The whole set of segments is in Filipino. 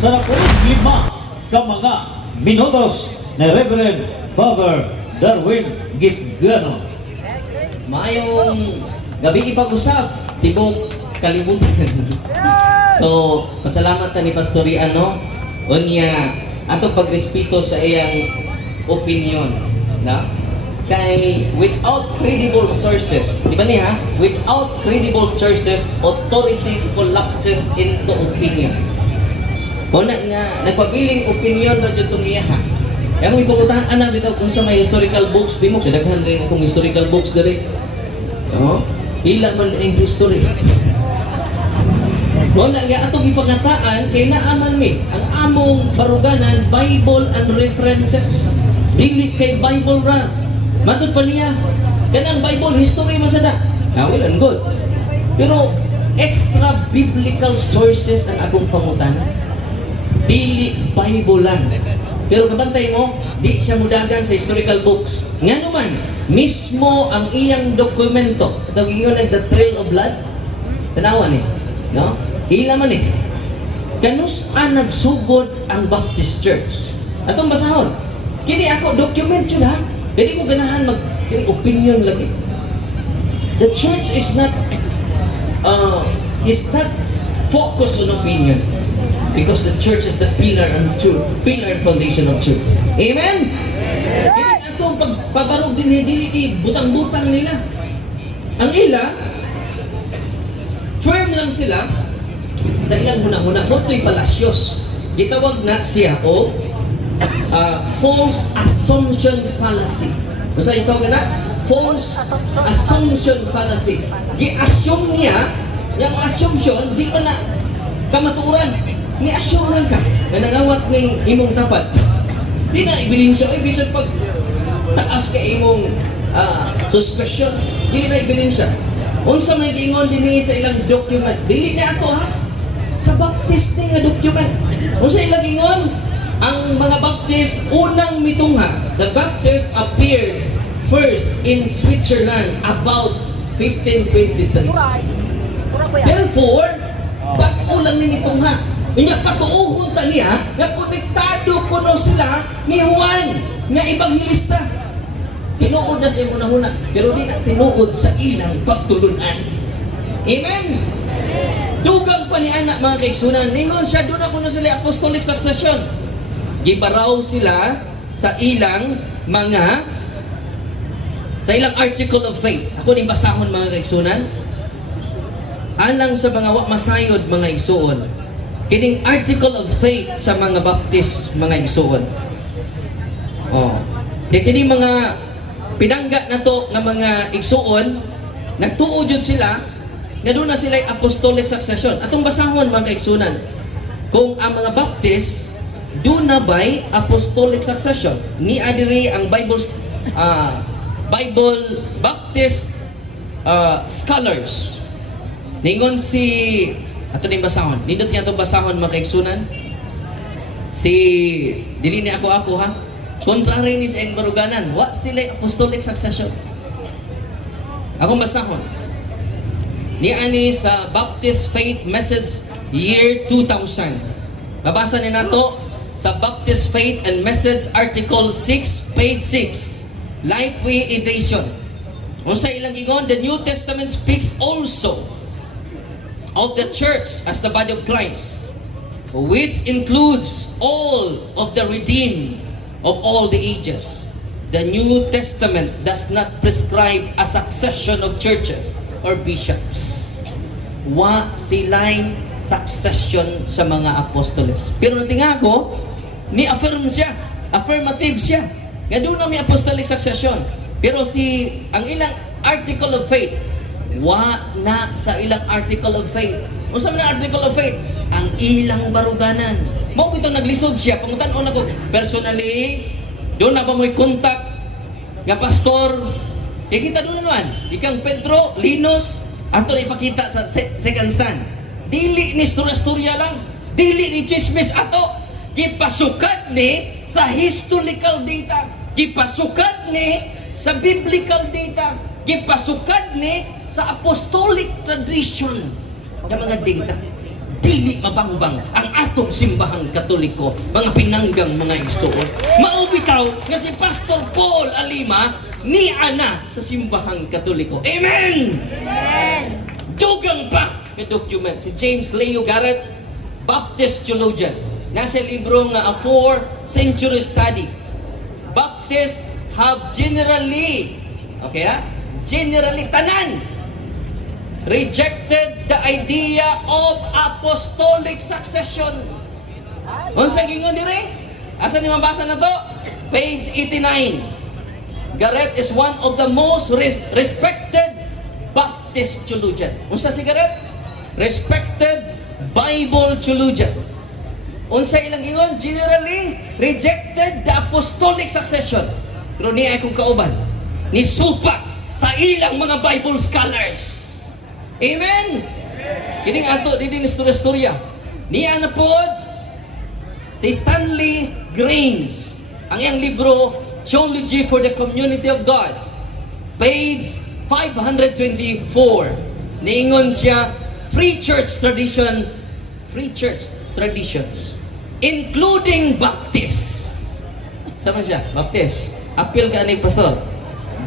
sa napulong 5 ka mga minutos ni Reverend Father Darwin Gitgano. Maayong gabi ipag-usap, tibok kalibutan. So, pasalamat ta ni Pastoriano unya ato pagrespeto sa iyang opinion, na? Kay without credible sources, di ba niya? Without credible sources, authority collapses into opinion. Una nga, nagpabiling opinion na dyan itong iya ha. Kaya kung ipangutahan, anak, bitaw kung sa may historical books, di mo, kadaghan rin akong historical books dari. No? Ila man ang history. Una nga, atong ipangataan, kay naaman mi, ang among baruganan, Bible and references. Dili kay Bible ra. Matod pa niya, kanang Bible history man sada. Well and good. Pero extra biblical sources ang akong pangutan. Dili Bible lang. Pero kabantay mo, di siya mudagan sa historical books. Nga naman, mismo ang iyang dokumento, ito yung The Trail of Blood, tanawa ni, no? Ila man eh. Kanus-an nagsugod ang Baptist Church. Atong basahon. Kini ako, document yun ha. Hindi ko ganahan opinion lagi. The church is not focused on opinion, because the church is the pillar and foundation of truth. Amen? Kini atong pagbarog din dili butang-butang nila. Ang ila firm lang sila sa ilang muna-muna. Moto'y palasyos. Gitawag na siya o false assumption fallacy. Kung saan ito na? False assumption fallacy. Gi-assume niya, yung assumption, di ko na kamaturan. Ni-assume lang ka na nangawat ng imong tapat. Di na ibilin siya. Ay, bisan pag taas ka imong suspicion, di na ibilin siya. Unsa may gingon din sa ilang document. Dili na ato ha? Sa Baptist ni nga document. Unsa ilang gingon? Ang mga Baptist unang mitungha. The Baptists appeared first in Switzerland about 1523. Therefore, bago lang ni mitungha. Nga patuuhon ta niya, nga konektado ko no sila ni Juan, nga ebanghilista. Tinuod na sa una-una, pero di na tinuod sa ilang pagtulunan. Amen? Dugang pa ni anak mga kaigsunan, ningon siya, doon ako na sila apostolic succession. Gibaraw sila sa ilang article of faith. Ako ni basahon mga kaigsunan. Alang sa mga masayod mga igsuon. Kining article of faith sa mga Baptist mga igsuon. Kaya kining mga pinangga na to ng mga igsuon, nagtuo jud sila nga doon na sila apostolic succession. Atong basahon mga kaigsunan, kung ang mga Baptist doon na ba'y apostolic succession? Ni adiri ang Bible Baptist scholars. Ningon si ato ni basahon. Nindot niya itong basahon mga kaigsunan. Dili ni ako ha. Contrary ni sa iyong baruganan, wa sila apostolic succession. Akong basahon. Ni ani sa Baptist Faith Message Year 2000. Babasa ni nato sa Baptist Faith and Message Article 6, page 6, Lifeway Edition. Kung sa ilang gingon, the New Testament speaks also of the church as the body of Christ, which includes all of the redeemed of all the ages. The New Testament does not prescribe a succession of churches or bishops. Wa sila'y succession sa mga apostoles. Pero natinga ko, ni-affirm siya, affirmative siya. Nga doon na may apostolic succession. Pero ang ilang article of faith, wa na sa ilang article of faith. O sa mga article of faith, ang ilang baruganan. Mao itong naglisod siya, pangutan-on ako, personally, doon na ba mo'y contact nga pastor, kaya kita doon naman, ikang Pedro, Linos, ato na ipakita sa second stand. Dili ni storya lang, dili ni chismis ato, gipasukat ni sa historical data, gipasukat ni sa biblical data, gipasukat ni sa apostolic tradition ng mga data. Dili mabangbang ang ato atong simbahang Katoliko, mga pinanggang mga igsoon. Maubitaw nga si Pastor Paul Alima ni ana sa simbahang Katoliko. Amen! Amen. Dugang pa nga document si James Leo Garrett, Baptist theologian. Nasa libro nga A 4th Century Study. Baptists have generally, okay ha? Generally, tanan, rejected the idea of apostolic succession. Unsa gingon dire? Asa ni mabasa na to? Page 89. Garrett is one of the most respected Baptist theologian. Unsa si Garrett? Respected Bible theologian. Unsa ilang gingon? Generally rejected the apostolic succession. Pero niya akong kauban, ni supa sa ilang mga Bible scholars. Amen? Kining ato din istorya. Niya na pod si Stanley Grange. Ang iyang libro, Theology for the Community of God. Page 524. Niingon siya, free church traditions, including Baptists. Sama siya, Baptist. Appeal ka ni Pastor.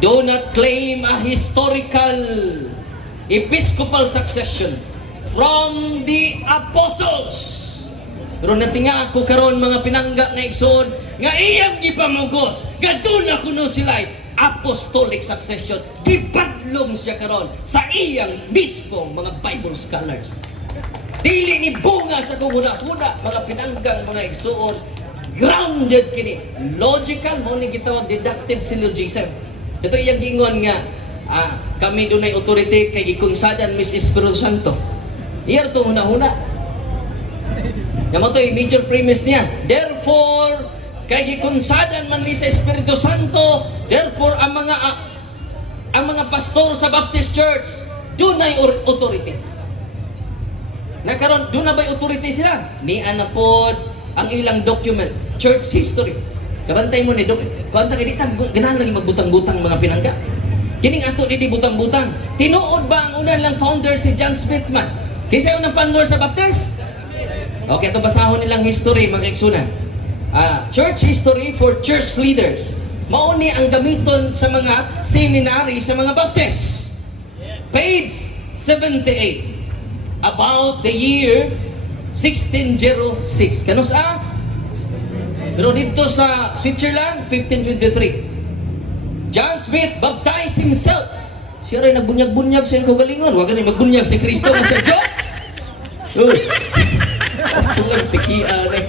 Do not claim a historical episcopal succession from the apostles. Pero natinga ako karon mga pinangga na igsoon nga iyang gipamugos. Gadto na kuno sila apostolic succession. Gipadlong siya karon sa iyang mismo mga Bible scholars. Dili ni bunga sa kumuna-kuna mga pinanggang mga igsoon. Grounded kini. Logical mo ni gitawag deductive syllogism. Ito iyang gingon nga kami dunay authority kay gikunsadan mis Espiritu Santo. Iyar to huna-huna. Yamo to yung major premise niya. Therefore, kay gikunsadan man ni sa Espiritu Santo, therefore ang mga pastor sa Baptist Church dunay authority. Nakaron duna bay authority sila? Ni anapod ang ilang document, church history. Kabantay mo ni Kanta kay ditang ganahan lagi magbutang-butang mga pinangga. Kining ato di butang-butang. Tinuod ba ang una lang founder si John Smith man? Kaysa unang founder sa Baptist? Okay, ito basahon nilang history mga kaigsunan. Church history for church leaders. Mauni ang gamiton sa mga seminary sa mga Baptist. Page 78. About the year 1606. Kano sa? Pero dito sa Switzerland, 1523. John Smith baptized himself. Siya rin nagbunyag-bunyag sa iyong kagalingon. Huwag ganun magbunyag si Kristo na sa Diyos. Basta lang tikian eh.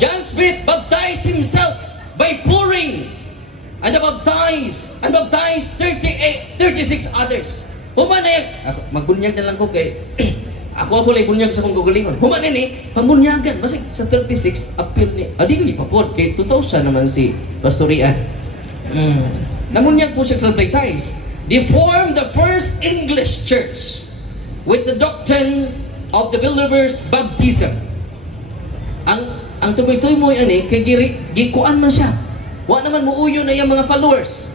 John Smith baptized himself by pouring and baptized 36 others. Humanay, magbunyag na lang ko kay ako lay bunyag sa kong kagalingon. Humanay ni, pambunyagan. Basig sa 36, appeal ni. Adili pa po, kay 2000 naman si Pastorian. Namunyag po siya 36. They formed the first English church with the doctrine of the believers' baptism. Ang tumoy-tumoy mo yan kay gikuan man siya. Wa naman muuyo na yung mga followers.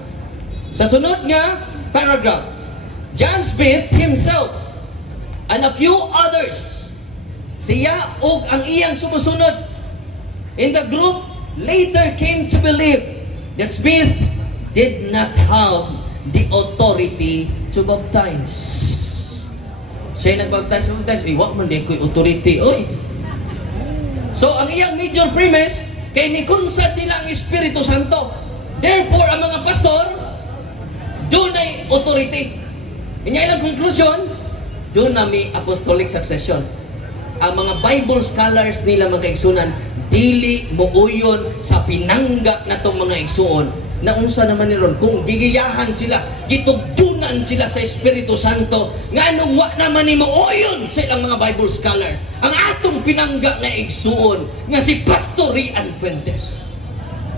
Sa sunod nga paragraph, John Smith himself and a few others, siya o ang iyang sumusunod in the group later came to believe that Smith did not have the authority to baptize. Siya nagbaptize, wag man din ko'y authority. Oy. So, ang iyang major premise, kay nikunsad nila ang Espiritu Santo. Therefore, ang mga pastor, doon ay authority. Inya ilang conclusion, doon na may apostolic succession. Ang mga Bible scholars nila mga kaigsunan, dili muuyon sa pinangga na itong mga igsuon na unsa naman niron kung gigiyahan sila, gitugtunan sila sa Espiritu Santo, nga nung wa naman ni muuyon sa ilang mga Bible scholar ang atong pinangga na igsuon nga si Pastor Rian Puentes.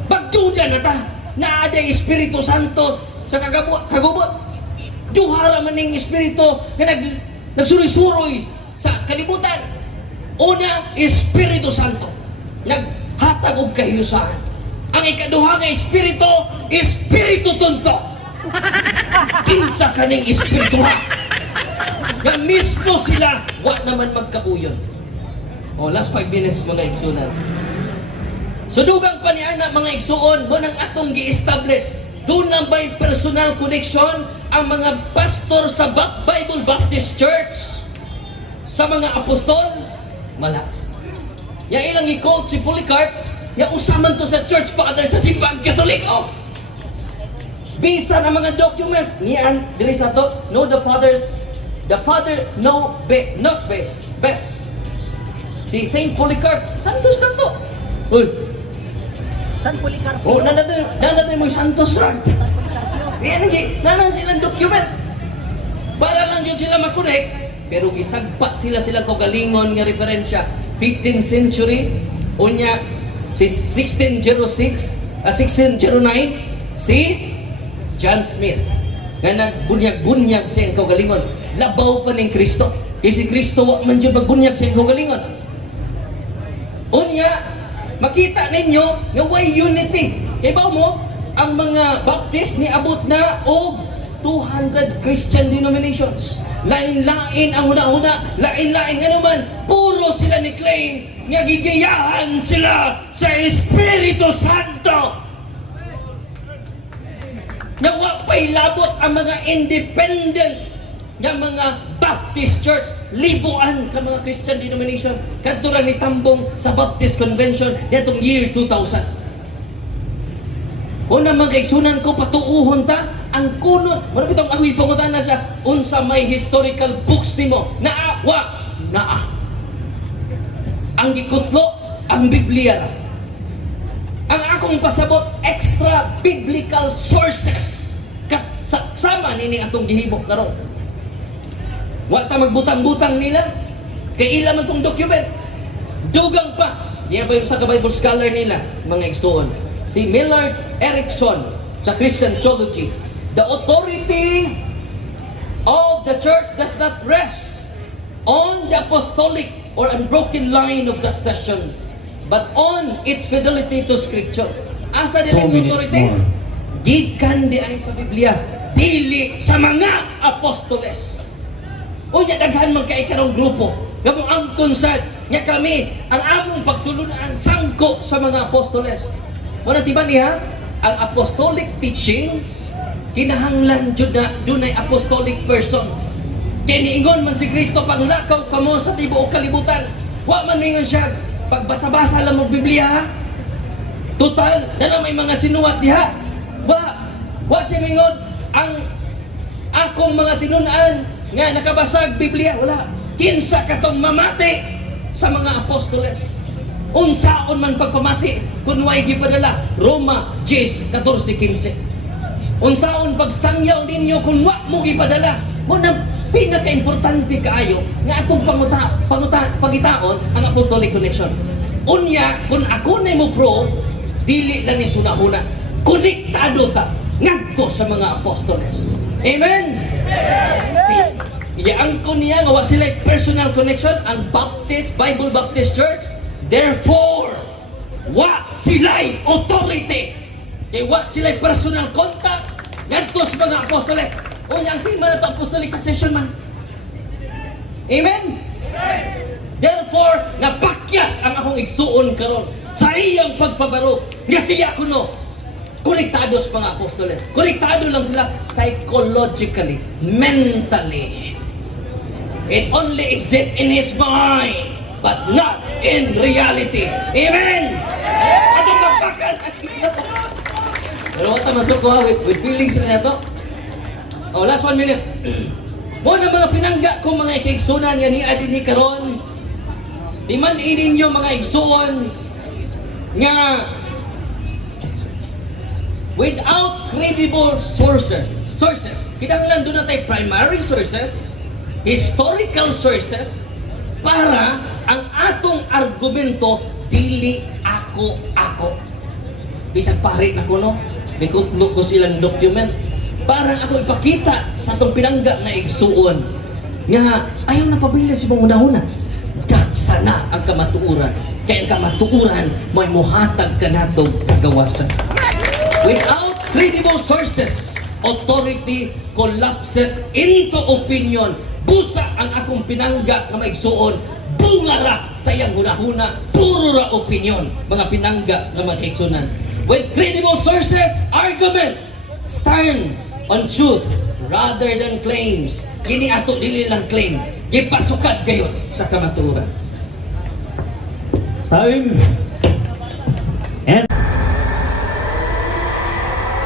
Pagduda na ta na ada Espiritu Santo sa kagubot. Duhara man ning Espiritu nga nagsuroy-suroy sa kalibutan. Una, Espiritu Santo naghatag og kahiyusan. Ang ikaduha nga Espiritu, Espiritu Tunto. Kinsa kaning Espiritu ha? Nga mismo sila wa naman magkauyon. Last 5 minutes mga igsunan. So dugang pa ni ana mga igsuon, mo nang atong gi-establish. Doon na ba'y personal connection ang mga pastor sa Bible Baptist Church sa mga apostol? Wala. Ya ilang i-quote si Polycarp, ya usaman to sa church father sa simbang Katoliko. Bisa na mga document niyan diri sa to, know the father knows best. Si Saint Polycarp, santos na to. Uy. San Policarpo? Nananay mo yung santos ra. Yan nanan silang document. Para lang yun sila makonek, pero gisagpa silang kagalingon nga referensya. 15th century, unya si 1609, si John Smith. Nga nagbunyag-bunyag siya ang kagalingon. Labaw pa ng Kristo. Kaya si Kristo wak man dyan magbunyag siya ang kagalingon. Unya, makita ninyo nga way unity. Kaya ba mo, ang mga Baptist ni abot na og 200 Christian denominations. Lain-lain ang una-una, lain-lain nga naman, puro sila ni claim nga gigayahan sila sa Espiritu Santo. Nga wapay labot ang mga independent nga mga Baptist Church, libuan ka mga Christian denomination, kantura ni tambong sa Baptist Convention nitong year 2000. Una mga kaigsunan ko, patuuhon ta, ang kunot, marami itong ako'y pangutan na siya, unsa may historical books nimo, naa. Ang gikutlo, ang Biblia. Ang akong pasabot, extra biblical sources. Sama nini atong gihimo karon. Wa ta magbutang-butang nila. Kay ila man tong document. Dugang pa. Diya ba yung sa Bible scholar nila, mga igsoon. Si Millard Erickson sa Christian Theology. The authority of the church does not rest on the apostolic or unbroken line of succession, but on its fidelity to Scripture. Asa nila yung authority? Gikan di ay sa Biblia, dili sa mga apostoles. Unya daghan man kay karong grupo, gamong angkon sad nga kami ang among pagtulunan sangko sa mga apostoles. Mo na tiban niya ang apostolic teaching kinahanglan jud na dunay apostolic person. Kiniingon man si Kristo panglakaw kamo sa tibuok kalibutan. Wa man mingon siya pagbasa-basa lang mo Biblia. Total, dala may mga sinuwat diha. Wa siya mingon ang akong mga tinunan nga nakabasag Biblia, wala. Kinsa katong mamati sa mga apostoles. Unsaon man pagpamati kun way gipadala Roma 10:14-15. Unsaon pagsangyaw ninyo kun wa mo gipadala. Mo na pinaka-importante kaayo nga atong pagitaon ang apostolic connection. Unya kun ako na mo pro dili lang ni sunahuna. Konektado ta ngadto sa mga apostoles. Amen. Iyaangkon niya nga wa sila personal connection ang Bible Baptist Church. Therefore, wa sila'y authority. Kaya wa sila'y personal contact ngadto sa mga apostoles. O niyang tima na ito apostolic succession man. Amen? Therefore, napakyas ang akong igsuon karon sa iyang pagpabaro. Nga siya kuno konektado sa mga apostoles. Konektado lang sila psychologically, mentally. It only exists in his mind, but not in reality. Amen! Atong magpakan. Pero wata masuk ko with feelings na ito. Oh, last 1 minute. Mo na mga pinangga kong mga ikaigsunan nga ni adin karon. Di man ininyo mga igsuon nga without credible sources, kinahanglan doon na tayo primary sources, historical sources, para ang atong argumento dili ako. Bisag pare na ko, no? Nikutlok ko silang document. Para ako ipakita sa itong pinangga nga igsuon nga ayaw na pabili si mga una-una. Dagsa na ang kamatuuran. Kaya ang kamatuuran may muhatag ka na itong kagawasan. Without credible sources, authority collapses into opinion. Busa ang akong pinangga na maigsuon. bunga ra sa iyang hunahuna, puro ra opinion, mga pinangga nga mga kaigsunan. With credible sources, arguments stand on truth rather than claims. Kini ato dili lang claim, gipasukad kayo sa kamaturan. Time. And